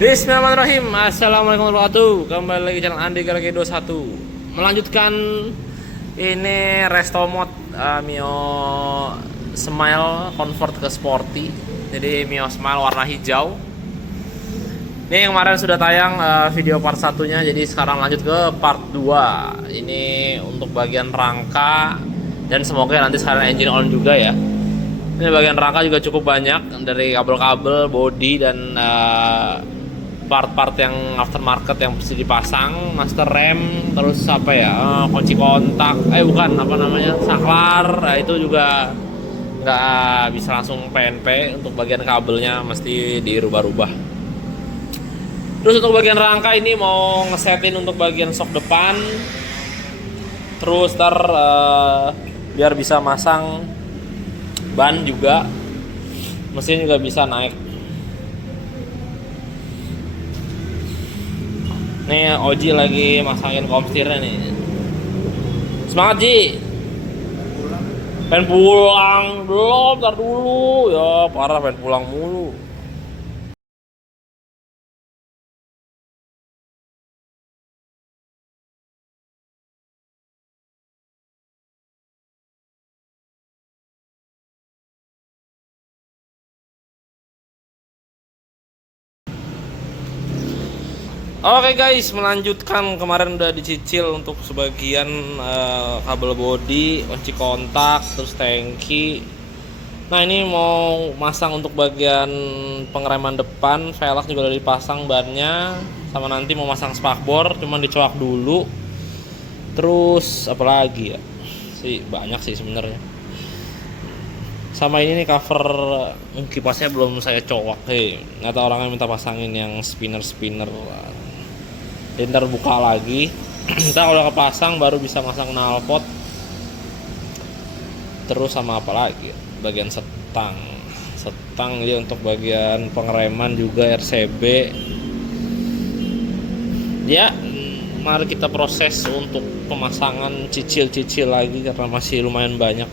Bismillahirrahmanirrahim. Assalamualaikum warahmatullahi wabarakatuh. Kembali lagi channel Andi Garage 21. Melanjutkan ini resto mod Mio Smile convert ke sporty. Jadi Mio Smile warna hijau. Ini kemarin sudah tayang video part satunya. Jadi sekarang lanjut ke part 2. Ini untuk bagian rangka dan semoga nanti sekarang engine on juga ya. Ini bagian rangka juga cukup banyak, dari kabel-kabel, body dan part-part yang aftermarket yang mesti dipasang, master rem, terus apa ya, kunci kontak, bukan apa namanya, saklar, itu juga nggak bisa langsung PNP. Untuk bagian kabelnya mesti dirubah-rubah. Terus untuk bagian rangka ini mau ngesetin untuk bagian sok depan, terus biar bisa masang ban juga, mesin juga bisa naik. Nih Oji lagi masangin komstirnya nih. Semangat Ji. Pengen pulang belum? Ntar dulu ya, parah pengen pulang mulu. Oke guys, melanjutkan kemarin udah dicicil untuk sebagian kabel body, kunci kontak, terus tangki. Nah ini mau masang untuk bagian pengereman depan, velg juga udah dipasang bannya, sama nanti mau masang spakbor, cuman dicoak dulu. Terus apalagi ya? Banyak sih sebenarnya. Sama ini nih cover kipasnya belum saya coak, nggak tahu orangnya minta pasangin yang spinner. Ntar buka lagi. Ntar kalau kepasang baru bisa masang knalpot. Terus sama apa lagi? Bagian setang ini untuk bagian pengereman juga RCB. Ya, mari kita proses untuk pemasangan cicil lagi karena masih lumayan banyak.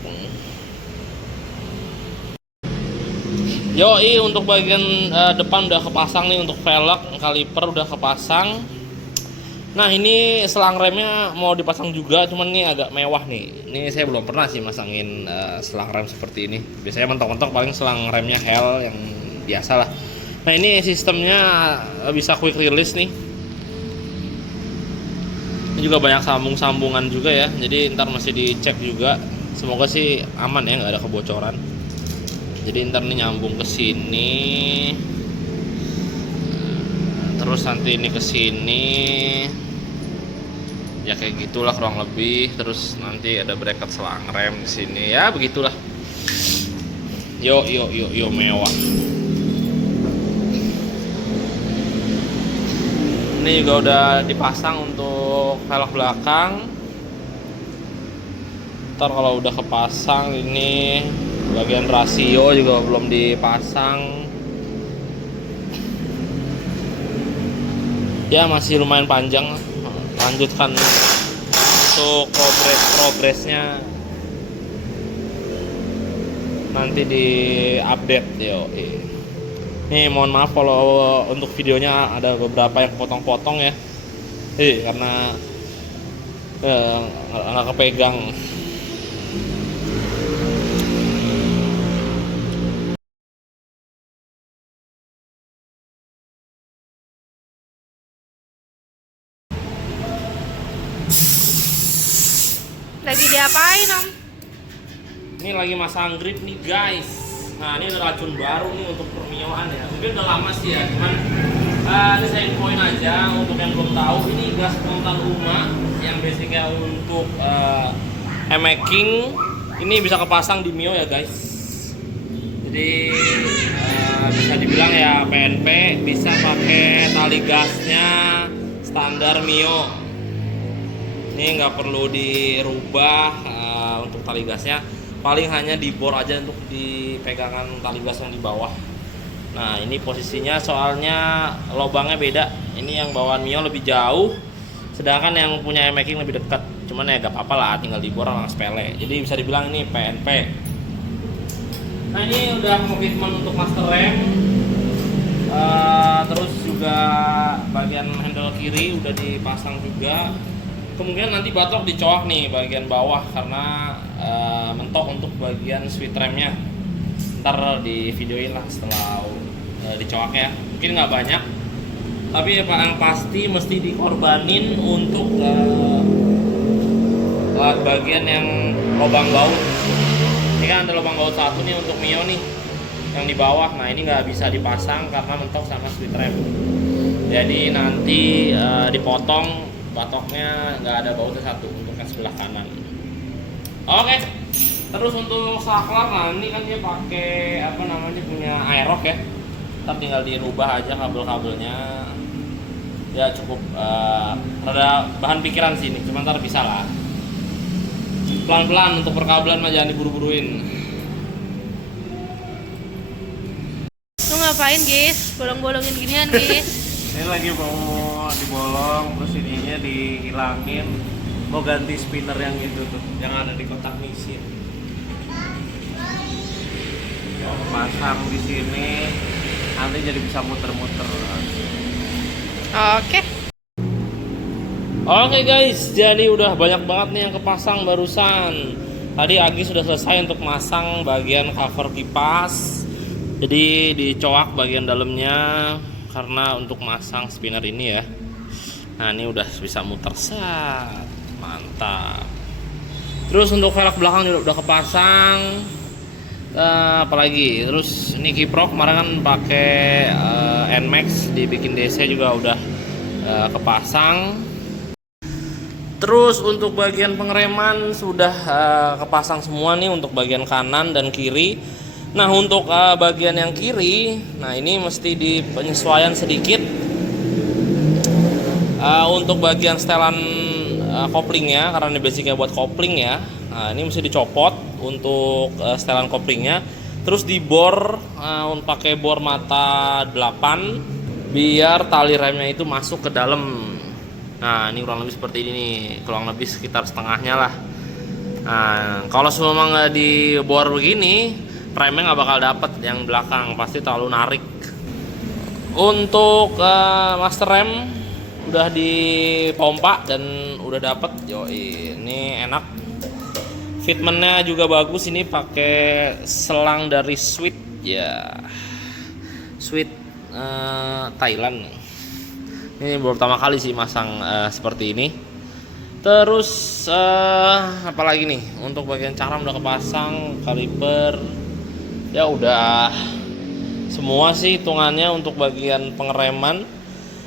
Yoi, untuk bagian depan udah kepasang nih, untuk velg, kaliper udah kepasang. Nah ini selang remnya mau dipasang juga, cuman ini agak mewah nih. Ini saya belum pernah sih masangin selang rem seperti ini. Biasanya mentok-mentok paling selang remnya Hell yang biasa lah. Nah ini sistemnya bisa quick release nih. Ini juga banyak sambungan juga ya. Jadi ntar masih dicek juga. Semoga sih aman ya, nggak ada kebocoran. Jadi ntar ini nyambung ke sini. Terus nanti ini ke sini. Ya kayak gitulah kurang lebih. Terus nanti ada bracket selang rem di sini. Ya begitulah. Yo mewah. Ini juga udah dipasang untuk velg belakang. Ntar kalau udah kepasang ini bagian rasio juga belum dipasang. Ya masih lumayan panjang. Lanjutkan untuk progresnya nanti di update yo. Nih mohon maaf kalau untuk videonya ada beberapa yang potong-potong ya. Karena nggak kepegang. Lagi diapain Om? Ini lagi masang grip nih guys. Nah ini ada racun baru nih untuk permioan ya. Mungkin udah lama sih ya, cuman ini saya infoin aja untuk yang belum tahu. Ini gas spontan rumah yang basicnya untuk making. Ini bisa kepasang di Mio ya guys. Jadi bisa dibilang ya PNP, bisa pakai tali gasnya standar Mio. Ini nggak perlu dirubah untuk tali gasnya, paling hanya dibor aja untuk di pegangan tali gas yang di bawah. Nah ini posisinya soalnya lubangnya beda. Ini yang bawaan Mio lebih jauh, sedangkan yang punya making lebih dekat. Cuman ya gak apa-apa lah, tinggal dibor orang sepele. Jadi bisa dibilang ini PNP. Nah ini udah komitmen untuk master rem. Terus juga juga bagian handle kiri udah dipasang juga. Kemungkinan nanti batok dicoak nih bagian bawah karena mentok untuk bagian switch remnya. Ntar di videoin lah setelah dicoak ya. Mungkin nggak banyak, tapi yang pasti mesti dikorbanin untuk bagian yang lubang baut. Ini kan ada lubang baut satu nih untuk Mio nih yang di bawah. Nah ini nggak bisa dipasang karena mentok sama switch rem. Jadi nanti dipotong batoknya, nggak ada bautnya satu untuk yang sebelah kanan. Oke. Terus untuk saklar, nah ini kan dia pakai apa namanya punya Aerox ya. Ntar tinggal dirubah aja kabel-kabelnya. Ya cukup ada bahan pikiran sini, cuma ntar bisa lah. Pelan-pelan untuk perkabelan mah jangan diburu-buruin. Lu ngapain guys? Bolong-bolongin ginian guys. Ini lagi mau dibolong, terus ininya dihilangin. Mau ganti spinner yang itu tuh, yang ada di kotak mesin. Pasang di sini, nanti jadi bisa muter-muter. Oke. Oke guys, jadi udah banyak banget nih yang kepasang barusan. Tadi Agi sudah selesai untuk masang bagian cover kipas. Jadi dicoak bagian dalamnya karena untuk masang spinner ini ya. Nah ini udah bisa muter set, mantap. Terus untuk velg belakang juga udah kepasang. Apalagi terus ini kiprok kemarin kan pakai Nmax dibikin DC juga udah kepasang. Terus untuk bagian pengereman sudah kepasang semua nih untuk bagian kanan dan kiri. Nah untuk bagian yang kiri, nah ini mesti di penyesuaian sedikit. Untuk bagian setelan koplingnya, karena ini basicnya buat kopling ya. Nah ini mesti dicopot untuk setelan koplingnya. Terus dibor pakai bor mata 8 biar tali remnya itu masuk ke dalam. Nah ini kurang lebih seperti ini nih, kurang lebih sekitar setengahnya lah. Nah kalau semua nggak dibor begini, remnya nggak bakal dapet yang belakang, pasti terlalu narik. Untuk master rem udah dipompa dan udah dapet. Yoi, ini enak. Fitmentnya juga bagus, ini pakai selang dari Sweet ya, Sweet Thailand. Ini baru pertama kali sih masang seperti ini. Terus apalagi nih untuk bagian caram udah kepasang, kaliper ya udah semua sih hitungannya untuk bagian pengereman.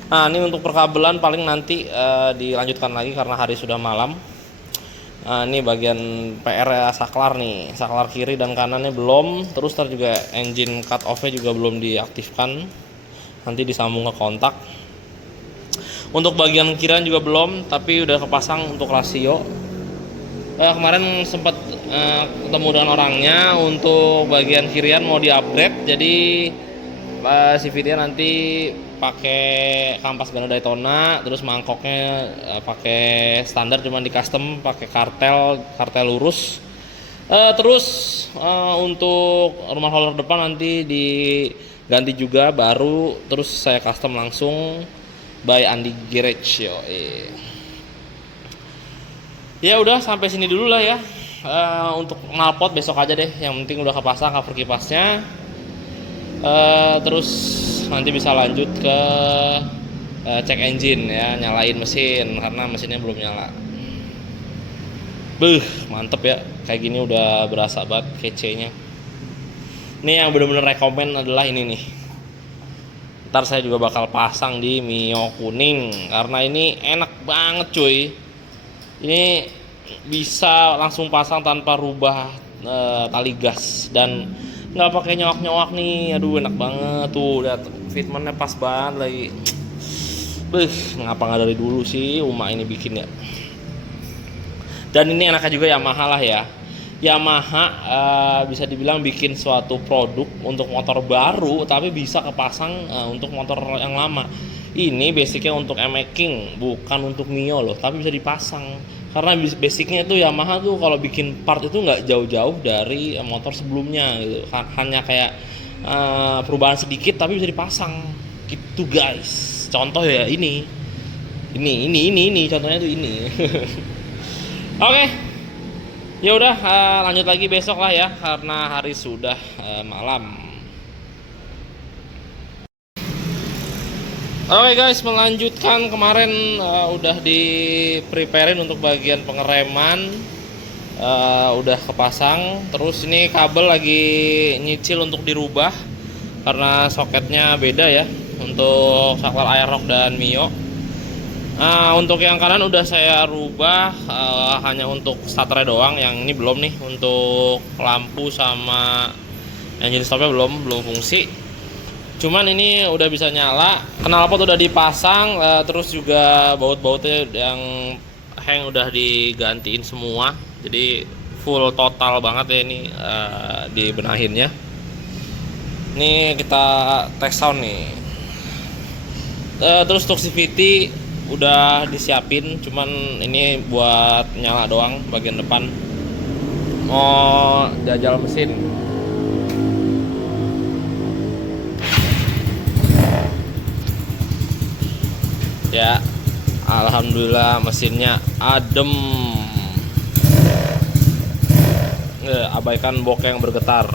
Nah ini untuk perkabelan paling nanti dilanjutkan lagi karena hari sudah malam. Nah ini bagian PR ya, saklar nih, saklar kiri dan kanannya belum. Terus ntar juga engine cut off nya juga belum diaktifkan, nanti disambung ke kontak. Untuk bagian kirian juga belum, tapi udah kepasang untuk rasio. Kemarin sempat ketemu dengan orangnya untuk bagian kirian mau di-upgrade. Jadi CVT nanti pakai kampas Gano Daytona, terus mangkoknya pakai standar cuman di custom pakai kartel lurus. Terus untuk rumah roller depan nanti diganti juga baru, terus saya custom langsung by Andi Garage yo. Ya udah sampai sini dulu lah ya. Untuk knalpot besok aja deh. Yang penting udah kepasang cover kipasnya. Terus nanti bisa lanjut ke cek engine ya, nyalain mesin karena mesinnya belum nyala. Mantep ya. Kayak gini udah berasa banget kece-nya. Ini yang bener-bener rekomen adalah ini nih. Ntar saya juga bakal pasang di Mio kuning karena ini enak banget cuy. Ini bisa langsung pasang tanpa rubah tali gas dan nggak pakai nyowak nih. Aduh enak banget tuh, lihat fitmentnya pas banget lagi. Ngapa nggak dari dulu sih Uma ini bikin ya. Dan ini enaknya juga Yamaha lah ya. Yamaha bisa dibilang bikin suatu produk untuk motor baru tapi bisa kepasang untuk motor yang lama. Ini basicnya untuk M-Making, bukan untuk Mio loh, tapi bisa dipasang. Karena basicnya itu Yamaha tuh kalau bikin part itu nggak jauh-jauh dari motor sebelumnya gitu. Hanya kayak perubahan sedikit tapi bisa dipasang gitu guys. Contoh ya ini contohnya tuh ini. Oke, ya udah, lanjut lagi besok lah ya, karena hari sudah malam. Oke guys, melanjutkan kemarin udah di preparein untuk bagian pengereman, udah kepasang. Terus ini kabel lagi nyicil untuk dirubah karena soketnya beda ya untuk saklar Aerox dan Mio. Untuk yang kanan udah saya rubah, hanya untuk starternya doang. Yang ini belum nih, untuk lampu sama engine stopnya belum fungsi. Cuman ini udah bisa nyala, knalpot udah dipasang, terus juga baut-bautnya yang hang udah digantiin semua. Jadi full total banget ya ini dibenahinnya. Ini kita tes sound nih. Terus untuk CVT udah disiapin, cuman ini buat nyala doang bagian depan. Mau jajal mesin. Ya, alhamdulillah mesinnya adem. Abaikan bokeh yang bergetar.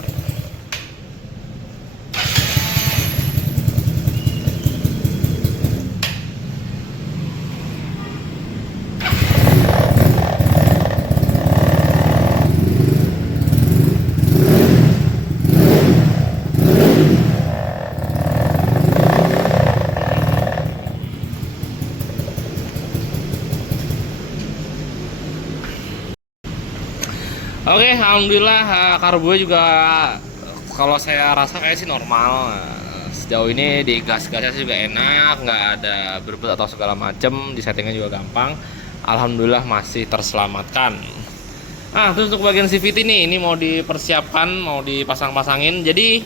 Oke, alhamdulillah karbo juga kalau saya rasa kayak sih normal. Sejauh ini di gas-gasnya juga enak, nggak ada berbet atau segala macem, di settingnya juga gampang. Alhamdulillah masih terselamatkan. Terus untuk bagian CVT nih, ini mau dipersiapkan, mau dipasang-pasangin. Jadi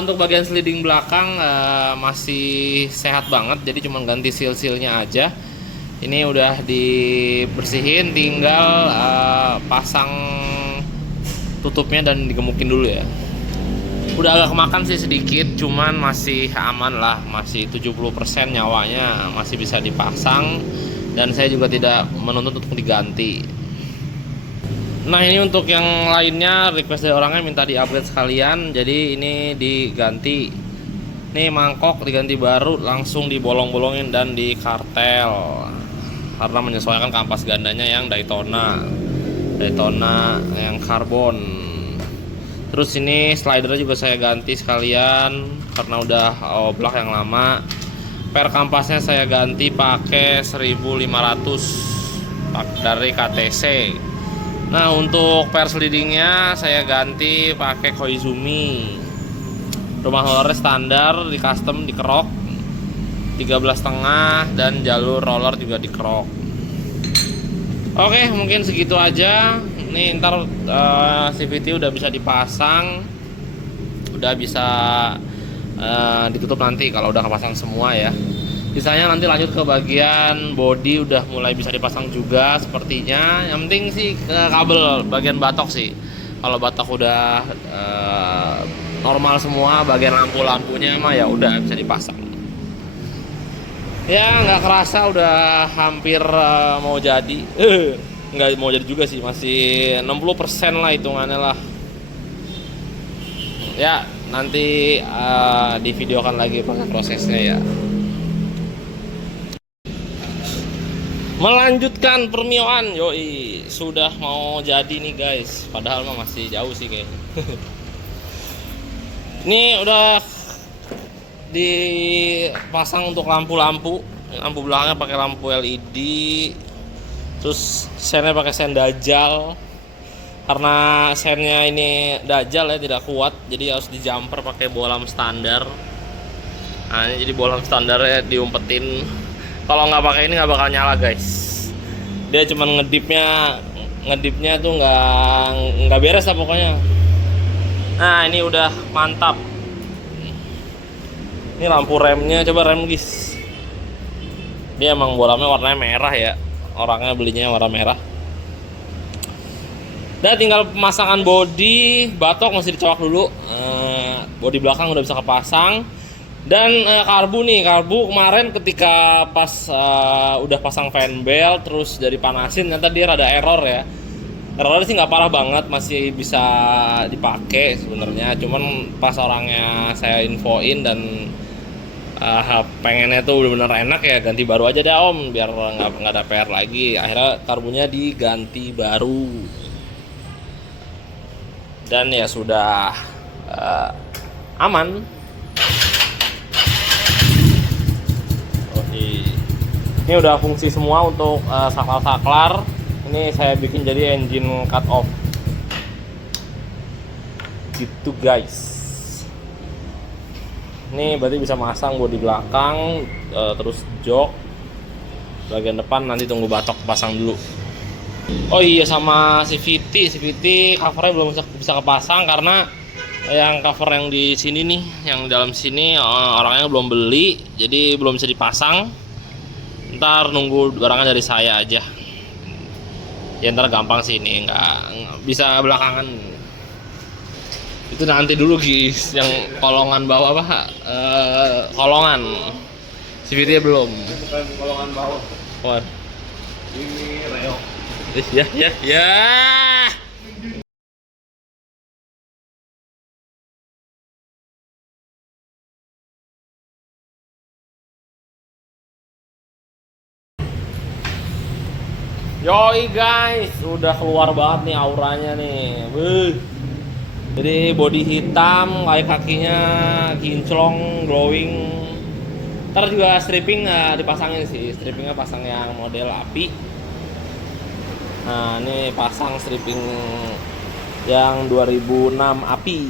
untuk bagian sliding belakang masih sehat banget, jadi cuma ganti seal-sealnya aja. Ini udah dibersihin, tinggal pasang tutupnya dan digemukin dulu ya. Udah agak kemakan sih sedikit, cuman masih aman lah, masih 70% nyawanya masih bisa dipasang, dan saya juga tidak menuntut untuk diganti. Nah, ini untuk yang lainnya request dari orangnya minta di-upgrade sekalian, jadi ini diganti. Nih mangkok diganti baru, langsung dibolong-bolongin dan dikartel. Karena menyesuaikan kampas gandanya yang Daytona yang karbon. Terus ini slidernya juga saya ganti sekalian karena udah oblak yang lama. Per kampasnya saya ganti pakai 1500 dari KTC. Nah, untuk per slidingnya saya ganti pakai Koizumi. Rumah roller standar di custom dikerok 13,5, dan jalur roller juga dikerok. Oke, mungkin segitu aja. Nih ntar CVT udah bisa dipasang, udah bisa ditutup nanti kalau udah kepasang semua ya. Sisanya nanti lanjut ke bagian body, udah mulai bisa dipasang juga sepertinya. Yang penting sih ke kabel bagian batok sih. Kalau batok udah normal semua, bagian lampu-lampunya mah ya udah bisa dipasang. Ya nggak kerasa udah hampir mau jadi. Nggak mau jadi juga sih, masih 60% lah hitungannya lah. Ya nanti divideokan lagi prosesnya ya. Melanjutkan permioan, yoi, sudah mau jadi nih guys. Padahal mah masih jauh sih kayaknya. Ini udah dipasang untuk lampu belakangnya pakai lampu LED, terus sennya pakai sen Dajjal. Karena sennya ini Dajjal ya, tidak kuat, jadi harus dijumper pakai bolam standar. Nah, ini jadi bolam standarnya diumpetin. Kalau nggak pakai ini nggak bakal nyala guys. Dia cuman ngedipnya tuh nggak beres lah pokoknya. Nah, ini udah mantap. Ini lampu remnya, coba rem guys. Dia emang bolamnya warnanya merah ya. Orangnya belinya warna merah. Dan tinggal pemasangan bodi, batok masih dicowok dulu. Bodi belakang udah bisa kepasang. Dan karbu kemarin ketika pas udah pasang fan belt terus dari panasin ternyata dia rada error ya. Errornya sih nggak parah banget, masih bisa dipakai sebenarnya. Cuman pas orangnya saya infoin dan pengennya tuh bener-bener enak ya ganti baru aja deh om, biar nggak ada PR lagi. Akhirnya karbunya diganti baru. Dan ya sudah aman. Ini udah fungsi semua untuk saklar-saklar. Ini saya bikin jadi engine cut off. Gitu guys. Ini berarti bisa masang bodi belakang, terus jok. Bagian depan nanti tunggu batok pasang dulu. Oh iya, sama CVT covernya belum bisa kepasang karena yang cover yang di sini nih, yang dalam sini orangnya belum beli, jadi belum bisa dipasang. Ntar nunggu barangnya dari saya aja. Ya ntar gampang sih, ini nggak bisa belakangan. Itu nanti dulu guys, yang kolongan bawah apa? Kolongan. CVT belum. Ini bukan kolongan bawah. Wah. Ini reok. Ya. Yoi guys, udah keluar banget nih auranya nih. Wuh. Jadi body hitam, kayak kakinya kinclong, glowing. Ntar juga stripping dipasangin sih, strippingnya pasang yang model api. Nah ini pasang stripping yang 2006 api.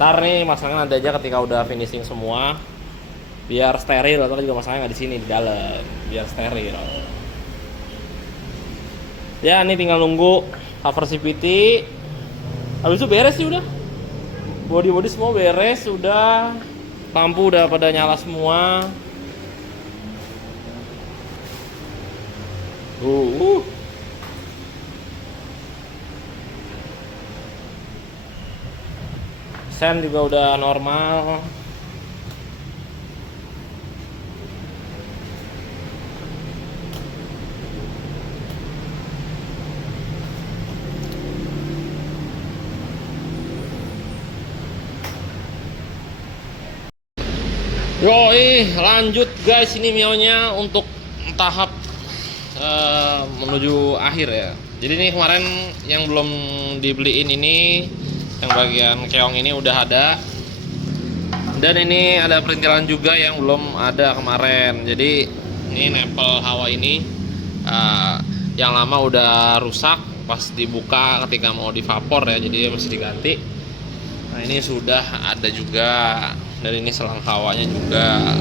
Ntar nih masangnya nanti aja ketika udah finishing semua, biar steril. Ntar juga masangnya nggak di sini, di dalam, biar steril. Ya ini tinggal nunggu cover CVT. Habis itu beres sih udah. Body semua beres udah. Lampu udah pada nyala semua. Sen juga udah normal. Yoi, lanjut guys, ini mionya untuk tahap menuju akhir ya. Jadi ini kemarin yang belum dibeliin ini, yang bagian keong ini udah ada. Dan ini ada perintilan juga yang belum ada kemarin. Jadi ini nempel hawa ini yang lama udah rusak pas dibuka ketika mau divapor ya, jadi mesti diganti. Nah ini sudah ada juga. Dan ini selang hawanya juga.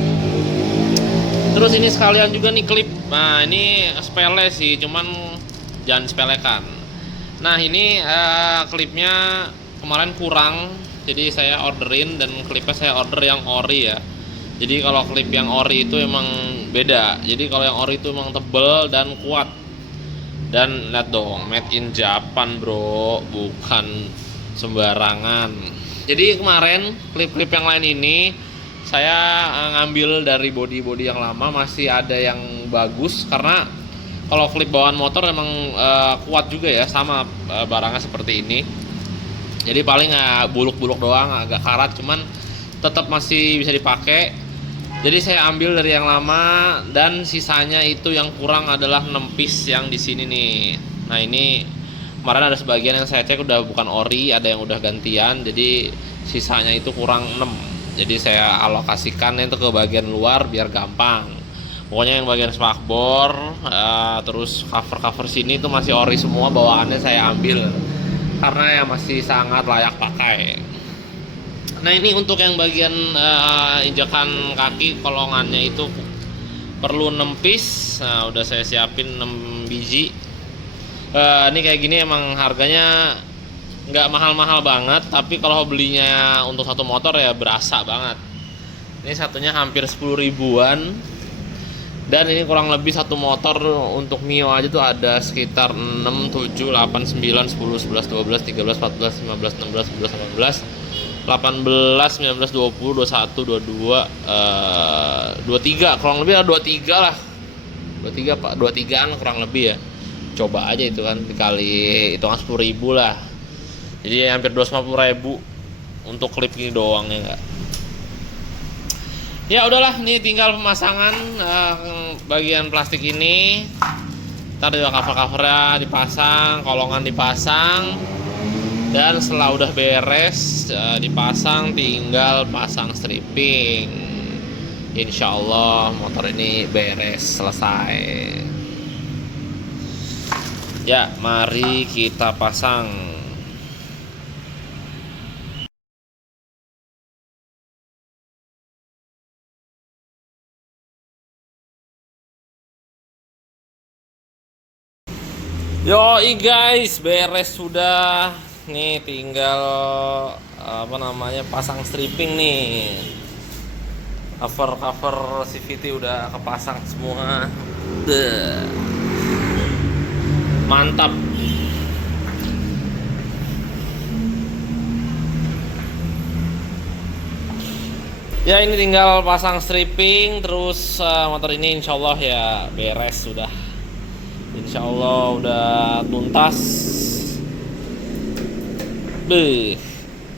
Terus ini sekalian juga nih klip. Nah ini sepele sih, cuman jangan sepelekan. Nah ini klipnya kemarin kurang, jadi saya orderin, dan klipnya saya order yang ori ya. Jadi kalau klip yang ori itu emang beda. Jadi kalau yang ori itu emang tebel dan kuat. Dan lihat dong, made in Japan bro, bukan sembarangan. Jadi kemarin klip-klip yang lain ini saya ngambil dari body yang lama, masih ada yang bagus karena kalau klip bawaan motor emang kuat juga ya, sama barangnya seperti ini. Jadi paling buluk-buluk doang, agak karat, cuman tetap masih bisa dipakai. Jadi saya ambil dari yang lama, dan sisanya itu yang kurang adalah 6 piece yang di sini nih. Nah ini kemarin ada sebagian yang saya cek udah bukan ori, ada yang udah gantian, jadi sisanya itu kurang 6. Jadi saya alokasikan itu ke bagian luar biar gampang. Pokoknya yang bagian spakbor, terus cover sini itu masih ori semua, bawaannya saya ambil karena ya masih sangat layak pakai. Nah ini untuk yang bagian injakan kaki kolongannya itu perlu 6 piece. Nah udah saya siapin 6 biji. Ini kayak gini emang harganya nggak mahal-mahal banget, tapi kalau belinya untuk satu motor ya berasa banget. Ini satunya hampir 10 ribuan, dan ini kurang lebih satu motor untuk Mio aja tuh ada sekitar 6, 7, 8, 9, 10, 11, 12, 13, 14, 15, 16, 17, 18, 18, 19, 20, 21, 22, 23, kurang lebih 23 lah. 23 Pak, 23an kurang lebih ya. Coba aja itu kan dikali hitungan 10.000 lah. Jadi hampir 250.000 untuk klip ini doang ya enggak. Ya udahlah, ini tinggal pemasangan bagian plastik ini. Ntar juga cover-covernya dipasang, kolongan dipasang. Dan setelah udah beres dipasang, tinggal pasang stripping. Insya Allah motor ini beres, selesai. Ya, mari kita pasang. Yoi guys, beres sudah. Nih tinggal pasang stripping nih. Cover CVT udah kepasang semua. Mantap. Ya ini tinggal pasang stripping, terus motor ini insya Allah ya beres sudah. Insya Allah udah tuntas.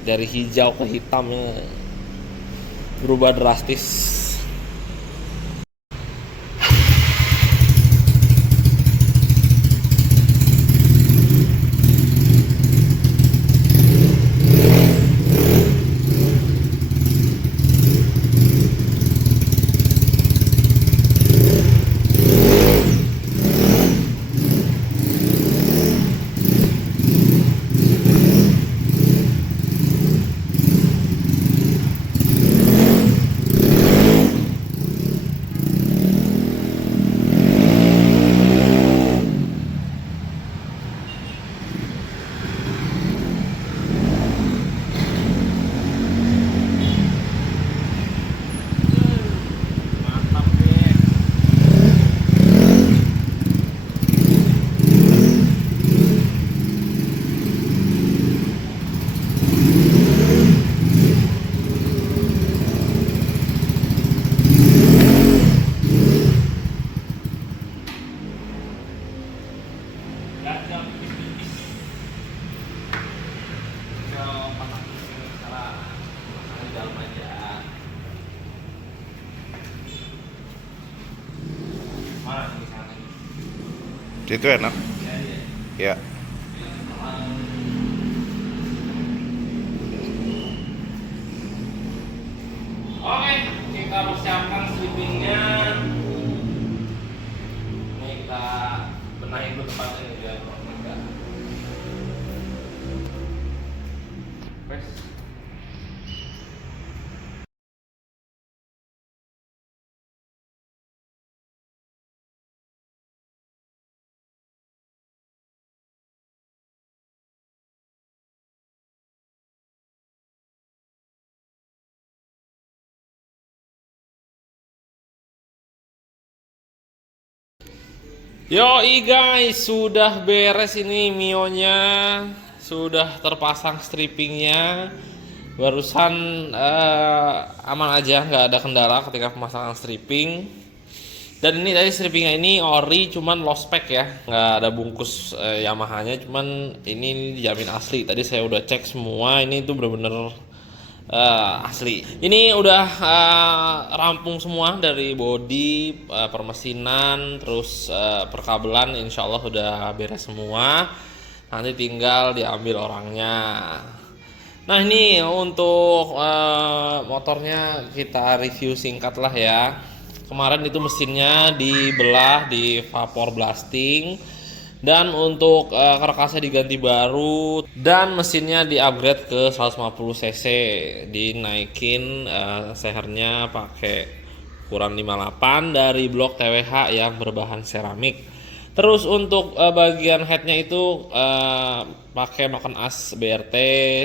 Dari hijau ke hitamnya berubah drastis. Itu enak. Ya. Oke, kita persiapkan sleepingnya. Ini kita benahin dulu tempatnya nih biar enggak. Yoi guys, sudah beres ini Mio-nya, sudah terpasang strippingnya. Barusan aman aja, nggak ada kendala ketika pemasangan stripping. Dan ini tadi strippingnya ini ori, cuman low spec ya, nggak ada bungkus Yamaha-nya, cuman ini dijamin asli. Tadi saya udah cek semua, ini tuh bener-bener asli. Ini udah rampung semua dari bodi, permesinan, terus perkabelan, insya Allah udah beres semua. Nanti tinggal diambil orangnya. Nah ini untuk motornya kita review singkat lah ya. Kemarin itu mesinnya dibelah di vapor blasting. Dan untuk karkasnya diganti baru dan mesinnya di-upgrade ke 150 cc, dinaikin sehernya pakai ukuran 58 dari blok TWH yang berbahan seramik. Terus untuk bagian headnya itu pakai noken as BRT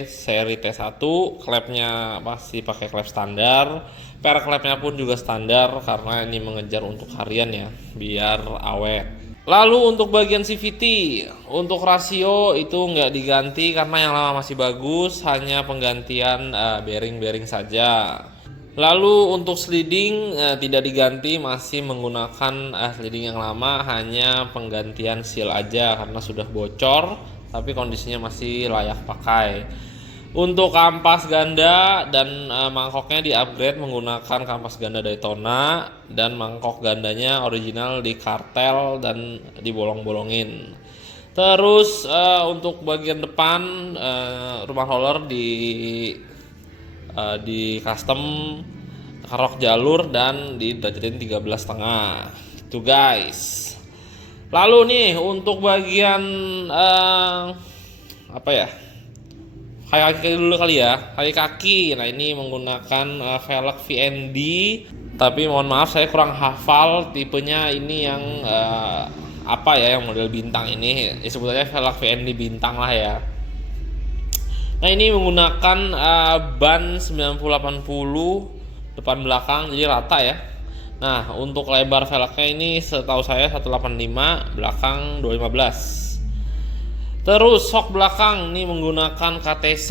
seri T1, klepnya masih pakai klep standar, per klepnya pun juga standar karena ini mengejar untuk harian ya, biar awet. Lalu untuk bagian CVT, untuk rasio itu nggak diganti karena yang lama masih bagus, hanya penggantian bearing-bearing saja. Lalu untuk sliding tidak diganti, masih menggunakan sliding yang lama, hanya penggantian seal aja karena sudah bocor, tapi kondisinya masih layak pakai. Untuk kampas ganda dan mangkoknya di-upgrade menggunakan kampas ganda Daytona, dan mangkok gandanya original di kartel dan dibolong-bolongin. Terus untuk bagian depan rumah roller di custom kerok jalur dan didajetin 13,5 itu guys. Lalu nih untuk bagian apa ya, kaki dulu kali ya, kaki. Nah ini menggunakan velg VND, tapi mohon maaf saya kurang hafal tipenya ini yang apa ya, yang model bintang ini ya, sebetulnya velg VND bintang lah ya. Nah ini menggunakan ban 90-80 depan belakang, jadi rata ya. Nah untuk lebar velgnya ini setahu saya 185, belakang 215. Terus sok belakang nih menggunakan KTC.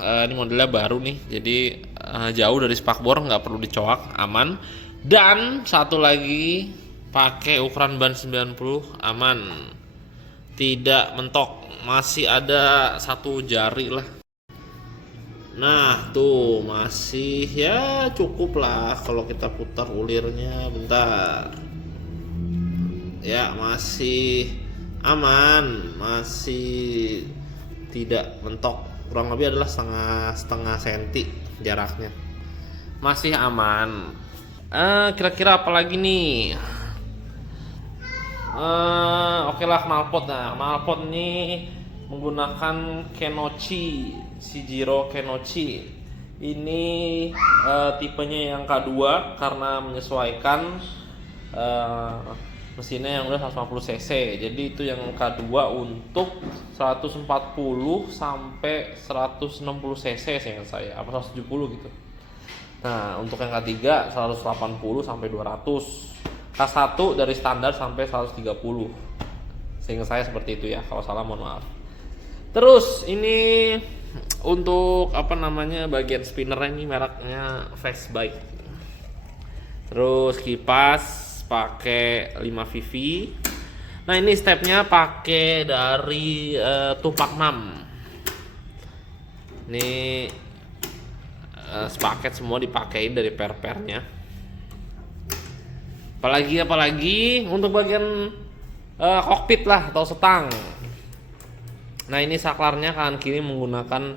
Ini modelnya baru nih, jadi jauh dari spakbor, nggak perlu dicoak, aman. Dan satu lagi pakai ukuran ban 90, aman, tidak mentok, masih ada satu jari lah. Nah tuh masih ya cukup lah kalau kita putar ulirnya bentar. Ya masih aman, masih tidak mentok, kurang lebih adalah setengah senti jaraknya, masih aman. Kira-kira apa lagi nih? Oke lah, knalpot. Nah knalpot nih menggunakan Kenochi, Shijiro Kenochi. Ini tipenya yang K2 karena menyesuaikan mesinnya yang udah 150 cc. Jadi itu yang K2 untuk 140 sampai 160 cc seingat saya, apa 170 gitu. Nah untuk yang K3 180 sampai 200, K1 dari standar sampai 130 seingat saya seperti itu ya, kalau salah mohon maaf. Terus ini untuk apa namanya, bagian spinnernya ini mereknya Fastbike. Terus kipas pakai 5 VV. Nah ini stepnya pakai dari Tupac 6. Ini sepaket semua dipakein dari per-pernya. Apalagi untuk bagian kokpit lah atau setang. Nah ini saklarnya kanan kiri menggunakan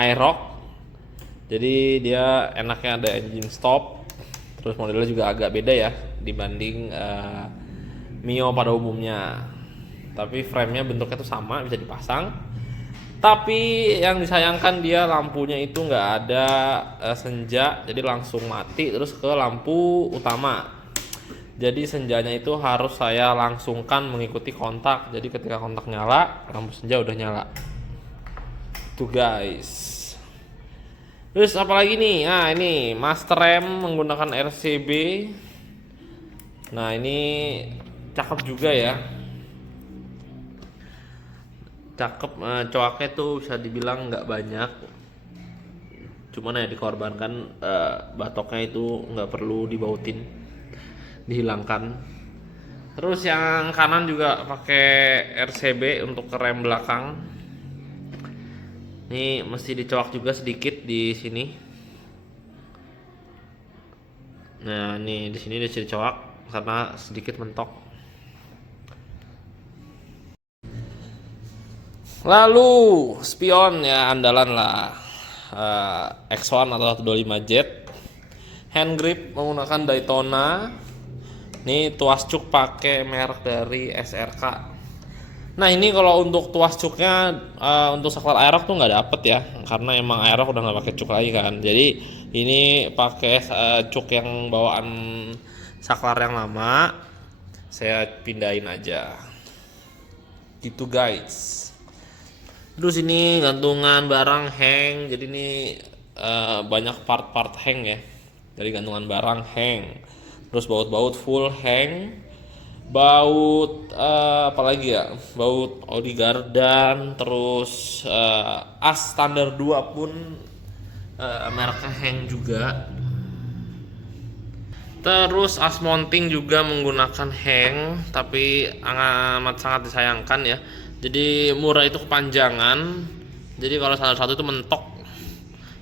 Aerox. Jadi dia enaknya ada engine stop. Terus modelnya juga agak beda ya dibanding Mio pada umumnya. Tapi framenya bentuknya tuh sama, bisa dipasang. Tapi yang disayangkan dia lampunya itu nggak ada senja, jadi langsung mati terus ke lampu utama. Jadi senjanya itu harus saya langsungkan mengikuti kontak. Jadi ketika kontak nyala, lampu senja udah nyala. Tuh guys. Terus apalagi nih? Nah ini master rem menggunakan RCB. Nah ini cakep juga ya. Cakep, coaknya tuh bisa dibilang nggak banyak. Cuman ya dikorbankan batoknya itu nggak perlu dibautin, dihilangkan. Terus yang kanan juga pakai RCB untuk rem belakang. Ini mesti dicoak juga sedikit di sini. Nah, ini di sini dicoak karena sedikit mentok. Lalu spion ya andalan lah. X1 atau 125Z. Hand grip menggunakan Daytona. Ini tuas cuk pakai merek dari SRK. Nah ini kalau untuk tuas cuknya untuk saklar Aerox tuh nggak dapet ya, karena emang Aerox udah nggak pakai cuk lagi kan. Jadi ini pakai cuk yang bawaan saklar yang lama, saya pindahin aja. Gitu guys. Terus ini gantungan barang hang, jadi ini banyak part-part hang ya. Dari gantungan barang hang, terus baut-baut full hang. baut apalagi ya, baut Audi Gardan, terus as standar 2 pun mereknya Heng juga. Terus as mounting juga menggunakan Heng, tapi amat sangat disayangkan ya. Jadi murah itu kepanjangan. Jadi kalau salah satu itu mentok.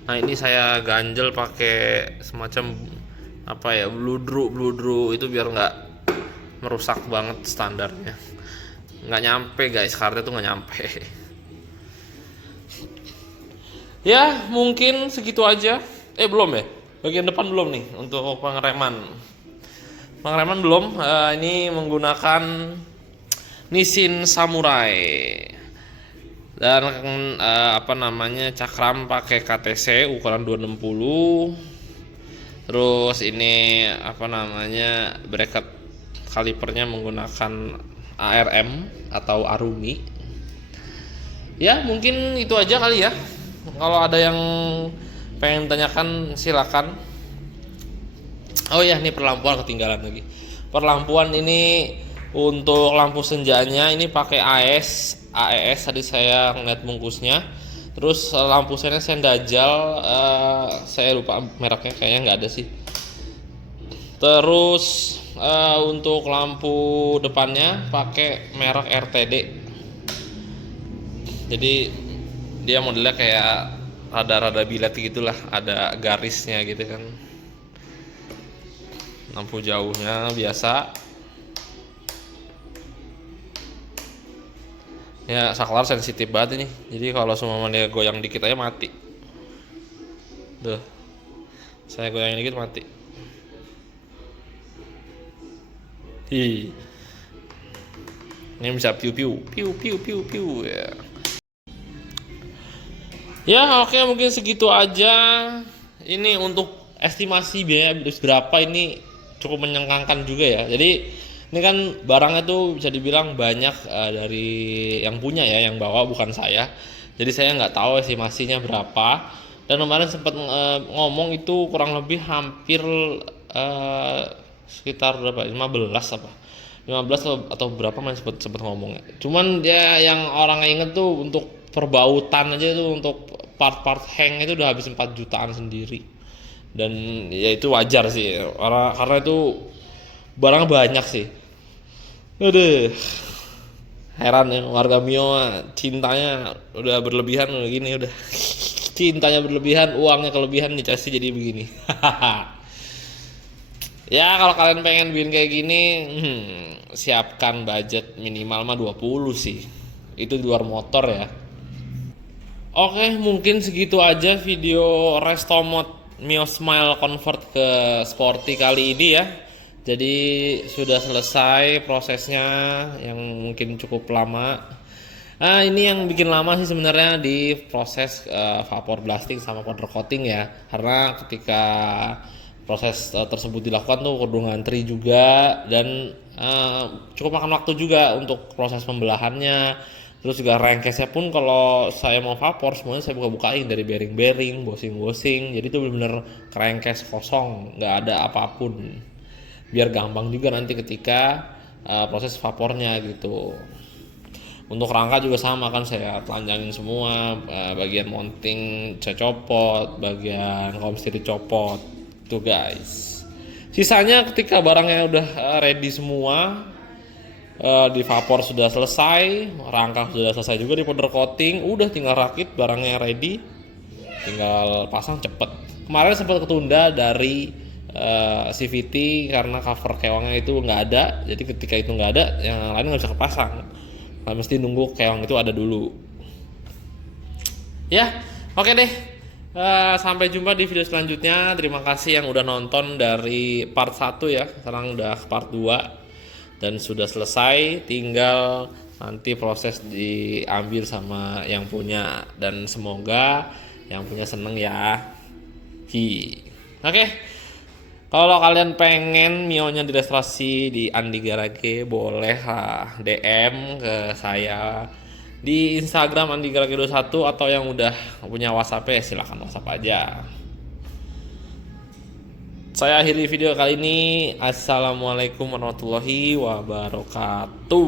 Nah ini saya ganjel pakai semacam apa ya, bludru itu biar nggak merusak banget standarnya. Nggak nyampe guys, karetnya tuh nggak nyampe. Ya mungkin segitu aja. Belum ya? Bagian depan belum nih untuk pengereman. Pengereman belum. Ini menggunakan Nissin Samurai. Dan cakram pakai KTC ukuran 260. Terus ini bracket kalipernya menggunakan ARM atau Arumi. Ya mungkin itu aja kali ya. Kalau ada yang pengen tanyakan silakan. Oh ya, ini perlampuan ketinggalan lagi. Perlampuan ini untuk lampu senjanya ini pakai AES tadi saya ngeliat bungkusnya. Terus lampu sennya saya dajal, saya lupa mereknya, kayaknya nggak ada sih. Terus untuk lampu depannya pakai merek RTD. Jadi dia modelnya kayak rada-rada bilet gitulah, ada garisnya gitu kan. Lampu jauhnya biasa. Ya saklar sensitif banget ini. Jadi kalau semua dia goyang dikit aja mati. Tuh. Saya goyangin dikit mati. Ini bisa piu ya. Ya oke, mungkin segitu aja. Ini untuk estimasi biaya berapa ini cukup menyenangkan juga ya. Jadi ini kan barangnya tuh bisa dibilang banyak dari yang punya ya, yang bawa bukan saya. Jadi saya nggak tahu estimasinya berapa. Dan kemarin sempat ngomong itu kurang lebih hampir sekitar berapa? 15 atau berapa, masih sempat ngomong. Cuman dia yang orang inget tuh untuk perbautan aja tuh, untuk part-part Heng itu udah habis 4 jutaan sendiri. Dan ya itu wajar sih, karena itu barang banyak sih. Aduh, heran ya warga Mio, cintanya udah berlebihan begini, udah cintanya berlebihan, uangnya kelebihan, dikasih jadi begini. Ya kalau kalian pengen bikin kayak gini, siapkan budget minimal mah 20 sih. Itu di luar motor ya. Oke, mungkin segitu aja video Restomod Mio Smile Convert ke Sporty kali ini ya. Jadi sudah selesai prosesnya yang mungkin cukup lama. Ini yang bikin lama sih sebenarnya di proses vapor blasting sama powder coating ya. Karena ketika proses tersebut dilakukan tuh kudu ngantri juga, dan cukup makan waktu juga untuk proses pembelahannya. Terus juga rengkesnya pun kalau saya mau vapor semuanya saya buka-bukain dari bearing-bearing, bosing-bosing. Jadi itu bener-bener kerengkes kosong, nggak ada apapun. Biar gampang juga nanti ketika proses vapornya gitu. Untuk rangka juga sama kan, saya telanjangin semua, bagian mounting saya copot, bagian komstir dicopot tuh guys. Sisanya ketika barangnya udah ready semua, di vapor sudah selesai, rangka sudah selesai juga, di powder coating udah tinggal rakit, barangnya ready, tinggal pasang cepet. Kemarin sempat ketunda dari CVT karena cover keongnya itu nggak ada. Jadi ketika itu nggak ada, yang lain nggak bisa kepasang. Nah, mesti nunggu keong itu ada dulu. Ya, oke deh. Sampai jumpa di video selanjutnya. Terima kasih yang udah nonton dari part 1 ya. Sekarang udah part 2 dan sudah selesai. Tinggal nanti proses diambil sama yang punya, dan semoga yang punya seneng ya. Oke. Kalau kalian pengen Mio-nya direstorasi di Andi Garage, boleh DM ke saya di Instagram Andi Garage 21, atau yang udah punya WhatsApp ya silahkan WhatsApp aja. Saya akhiri video kali ini. Assalamualaikum warahmatullahi wabarakatuh.